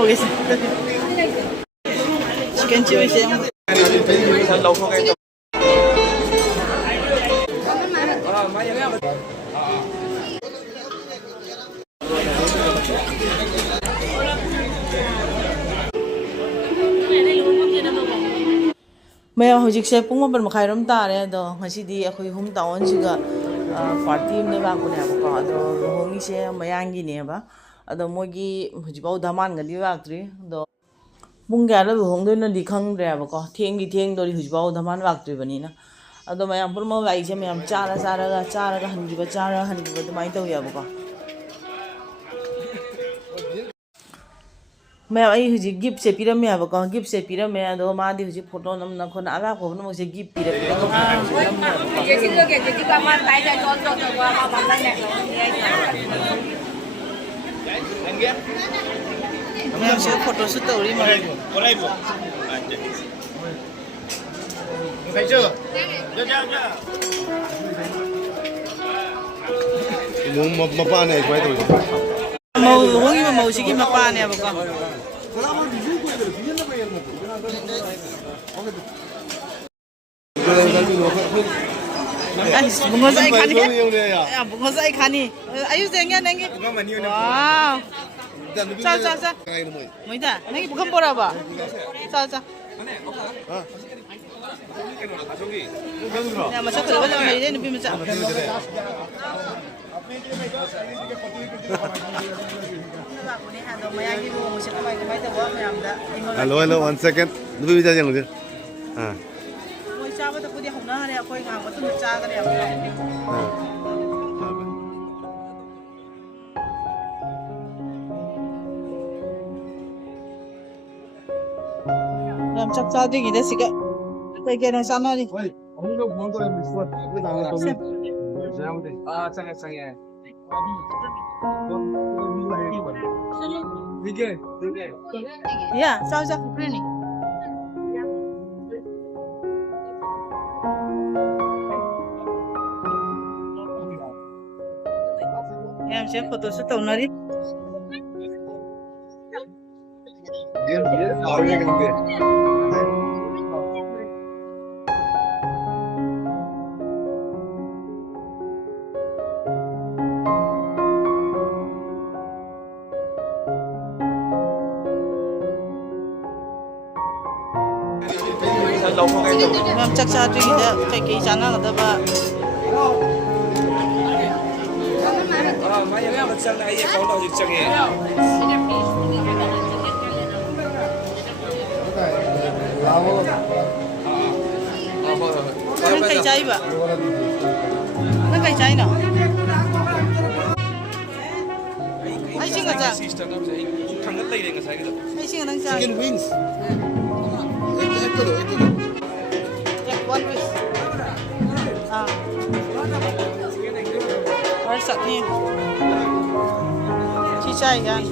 오겠습니다. 치킨 치고 있어요. Mẹ hồi sẽ cũng một bên một khai rắm ta đấy đó, ngày xưa đi aku hôm tao anh juga party ini bang punya aku kau ada hongi se mayang gini apa, ada mogi hồi bau daman ngali bang tri, do mungkin ada hong tu nanti khang deh apa kau, tiang di tiang do di hồi bau daman bang tri bani na, ada mayang pun mau lagi se mayang cara hanji ba tu main tahu ya apa kau. मैं आई हुजी gift से पिरम में अब कौन gift से पिरम में दो माँ दी हुजी photo नम न खोना आगा को न मुझे गिफ्ट पिरम ये सिंगल के जिसकी कमान ताई जाए तो वहाँ बांधा है मैं उसे फोटो शूट तो उड़ी मार mapane kwai to mau hongi mau sigi mapane अब कौन bunga saya ikan ni, ya bunga saya ikan ni, ayo zengen nengi, wow, cak, mau ida, nengi bukan pora ba, cak, ya macam kalau macam ni ni lebih macam, hello 1 second lebih bisa yang lebih चावल तो खुद ही होना है कोई काम तो चाह कर हम सब चाह देगी दे सिका कोई के ना सामने नहीं हमको फोन को मिसवा संगे या चाव नहीं em sẽ foto shoot tàu nó đi. Em chắc chắn đi đó, phải kỹ chắn là đó ba. Nó cây cháy vậy? Nó cây cháy nào? Anh xin cái gì? Anh xin cái gì? chicken wings One piece. À. Rồi sạch đi. Chi chay gan.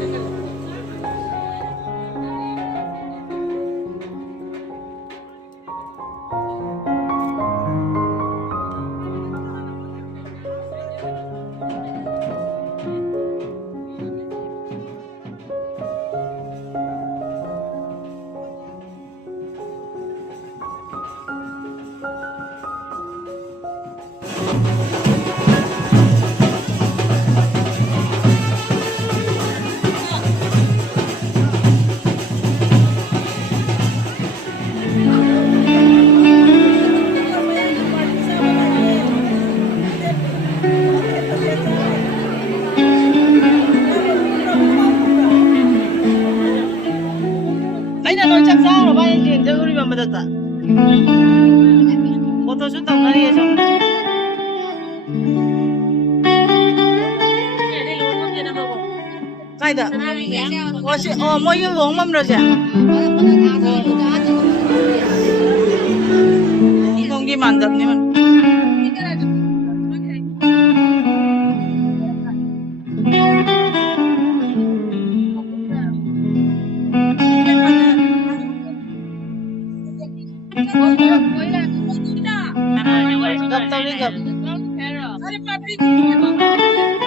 Madata. Foto shoot tao nari eso. Kaida. Osi, mo yung long mam rồi chứ? Không đi màn đập nhưng mà. Gấp tao đi gấp.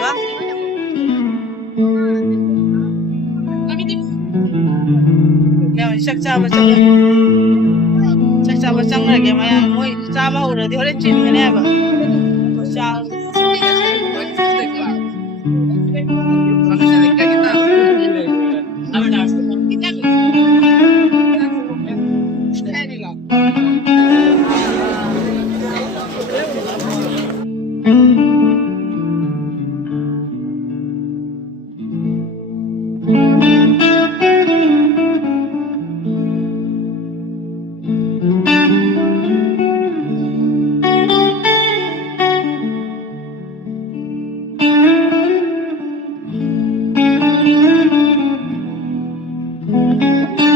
Gấp. ꯃꯌꯥꯝ ꯆꯥꯛ ꯆꯥꯕ ꯆꯪꯉꯦ ꯆꯥꯛ ꯆꯥꯕ ꯆꯪꯉꯔꯒꯦ ꯃꯌꯥꯝ ꯃꯣꯏ ꯆꯥꯕ ꯍꯧꯔꯗꯤ ꯍꯣꯔꯦꯟ ꯆꯤꯟꯒꯅꯤ ꯍꯥꯏꯕ ꯆꯥꯛ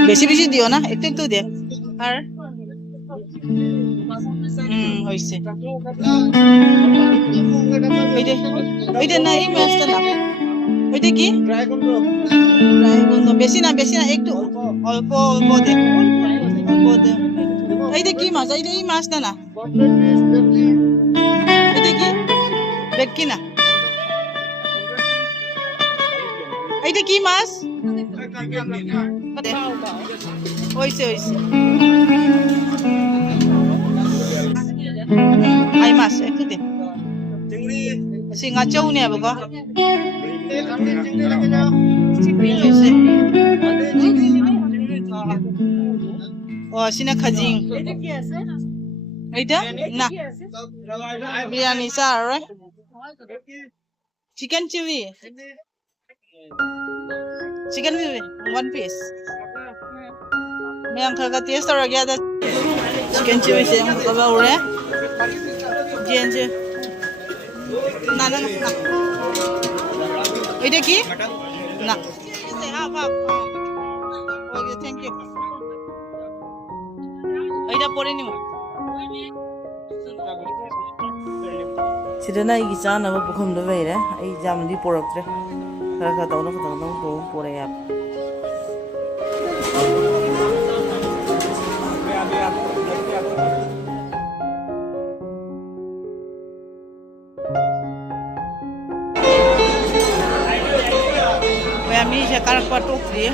বেশি বেশি দিও না একটু একটু দে আর হইছে ওইটা না এই মাছটা না ওইটা কি বেশি না একটু অল্প অল্প দে অল্প দে এইটা কি মাছ এইটা এই মাছটা না এটা কি বেকি না এইটা কি মাছ হইছে আই মাছ একটু দে সিঙ্গাচৌ নে বাবা ও সিনা খাজিং এইটা না biryani sir chicken chilli one piece yang kagak taste lagi ada chicken chili sih yang kagak udah jen sih nah ini ki nah apa oke thank you ini pore ni mo sidana igi chana ba bukham da bai re ai jam di porak tre kara tau na to pore ya Kami sekarang patok dia.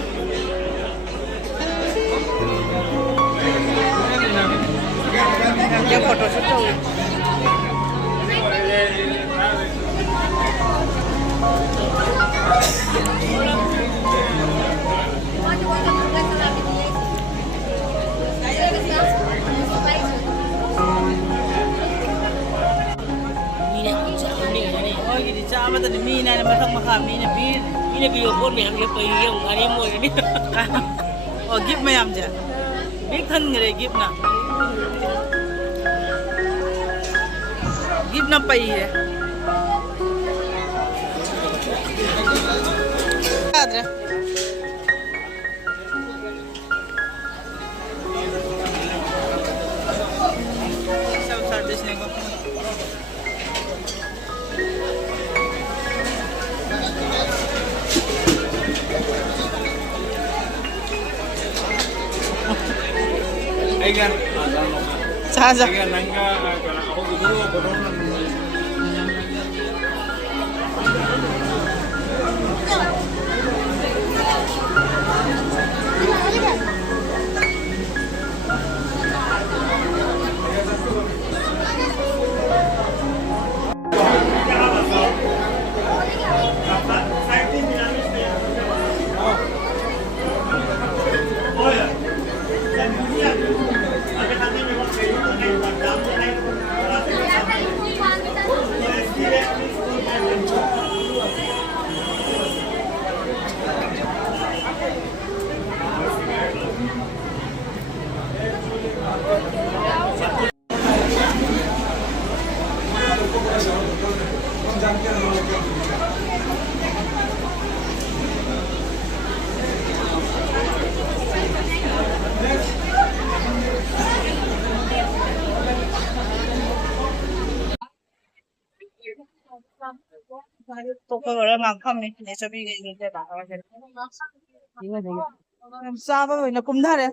Dia foto foto. Oh, gini siapa tadi mina ni macam macam mina bir. Ini video pun yang dia pergi yang hari mau ini. Oh, gift mayam je. Big kan ngere gift na. Gift na pai hai. Adra. सब service ने को. Aigan. Saja. Aigan nangga kana ako dulu bodoh. Tôi có gọi là mang không này, để cho bây giờ người ta bảo là làm sao vậy nó cũng thật đấy.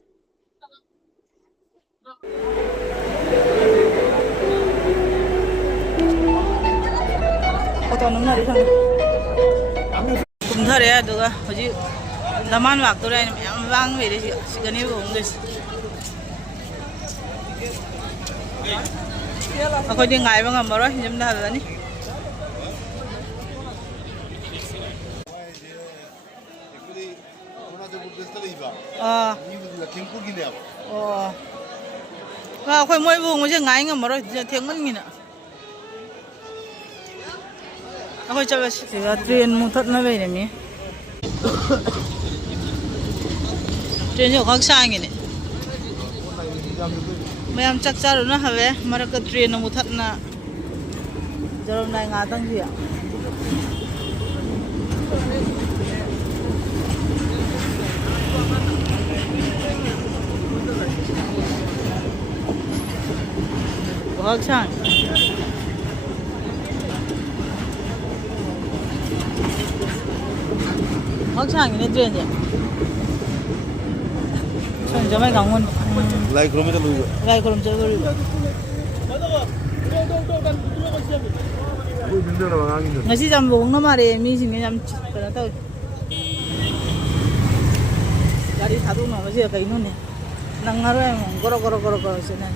어떤 놈날이 상. cũng thật đấy, được rồi, hồi chứ Daman waktu lain yang bang beri si gani bungkus. Aku di ngai bang amaro jam dah ada ni. Oh. Aku mau ibu ngusir ngai amaro tiang mana ni nak. Aku coba sih train mutat na beri ni. Train जो खक सांगे ने मैं हम चक चारो ना हवे मर का train मुथत ना जरूर ना गातंग दिया खक सांग खक सांगे ने ट्रेन जे Jangan gangguan. Like room itu dulu. Like room itu dulu. Nasi jam bong nama re, misi jam berapa tahu? Gari satu nama sih kayak ini. Nangaru yang goro sini.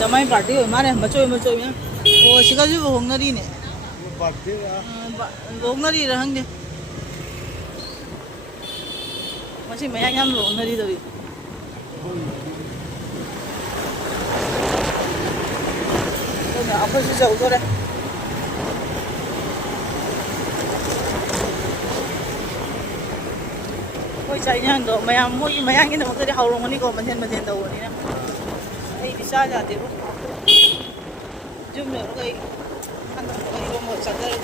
Jamai party mana? Macam ya. Oh, siapa sih bong nari ni? Party ya. Bong nari rahang dia. Masih banyak yang belum nari tapi. Apa sih jauh tu deh? Koi cai ni ando, mayang ini mungkin dia haulung ni kau macam tahu ni na. Ini bisa jadi bu. Jom ni orang kan orang itu mau sadar.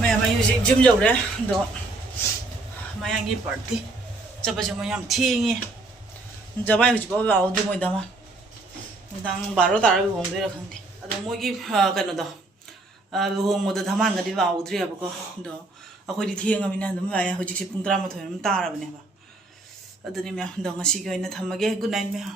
Mày using gym dầu đấy, đó. Mày ăn cái party, chắc bây giờ mày làm thiên nghe. Giờ mày phải bảo vào đi mày đam à. Đang bảo rồi tao bị hông đấy là không đi. Đó mày cái nào đó. Bị hông một đợt tham ăn cái đi vào đi à bác cô. Đó. Aku di thiên ngắm nè, đúng vậy. Hồi trước 6:30 thôi, nó ta ra bên này ba. Đó nên mày đó ngay xí cái này tham cái good night mày ha.